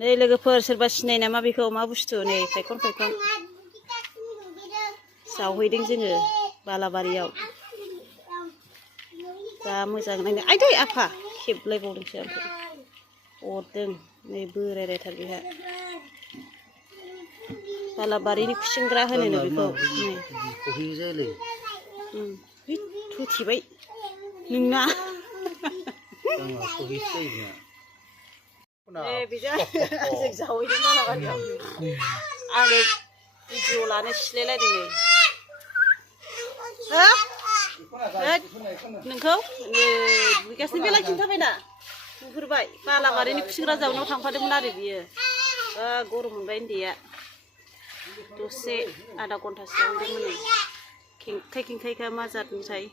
नै लोगोफोर सोरबा सिनाय नामा बेखौ मा बुस्थु नै फायखन जावहैदों जोङो बालाबारियाव जा मोजां नायनो आइ दै आफा खेबलायबावदोंसो आंखौ अरदों नै बोरायरायथार बेहा बालाबारिनि खुसेंग्रा होनो बेखौ नै थुथिबाय नोंना बेजों जों जावहैदों बालाबारियाव आङो भिडिअ लानो सिलायलायदों नै नोंखौ दुगैगासिनो बेला खिन्थाबायना नुहुरबाय बालाबारिनि खुसेंग्रा जावनायाव थांफादोंमोन आरो बियो गरम मोनबाय उन्दैया दसे आधा घन्टासो जावहैदोंमोन नै खेंखाय मा जादोंथाय